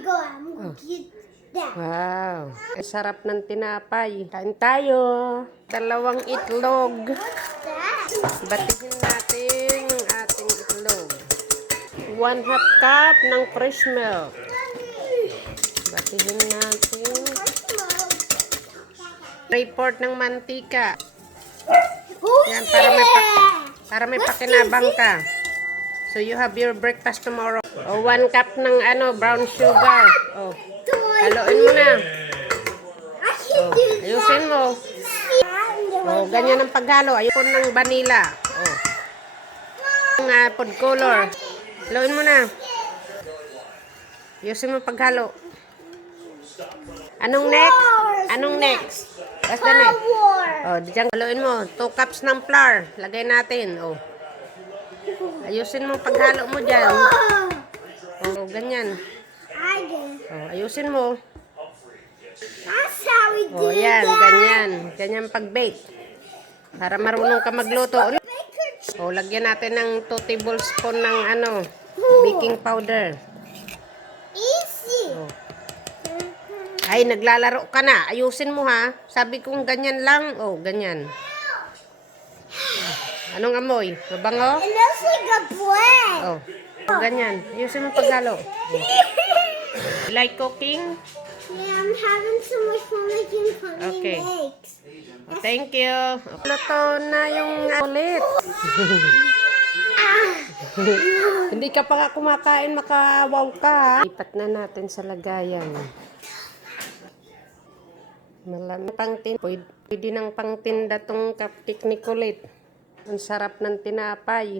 go. I'm gonna get that. Wow. Ang sarap ng tinapay. Kain tayo. 2 itlog. What's that? Batihin natin yung ating itlog. 1/2 cup ng fresh milk. Batihin natin. 3/4 ng mantika. Oh, Yan, yeah! para may pakinabang ka. So you have your breakfast tomorrow. 1 cup ng brown sugar. Oh, haluin mo na. I can do Ayusin mo. Oh, ganyan ang paghalo. Ayun ng vanilla. Oh. Ang food color. Haluin mo na. Ayusin mo paghalo. Anong next? Anong next? What's the next? Oh, diyan haluin mo. 2 cups ng flour. Lagay natin. Oh. Ayusin mo paghalo mo dyan. Oh, ganyan. Oh, ayusin mo. That's how we do Oh, yan. that. Ganyan. Ganyan pag-bake. Para marunong ka magluto. Oh, lagyan natin ng 2 tablespoon ng baking powder. Easy. Oh. Ay, naglalaro ka na. Ayusin mo ha. Sabi kong ganyan lang. Oh, ganyan. Anong amoy? Mabango? It looks like a bread. Oh. Oh, ganyan. Ayusin mo paghalo. Oh. Like cooking? Yeah, I'm having so much fun making funny Okay. eggs. Oh, thank you. Luto na yung ulit. Hindi ka pa nga kumakain, makawaw ka. Lipat na natin sa lagayan. Malami pwede nang pangtinda tong cupcake ni Kulit. Ang sarap ng tinapay.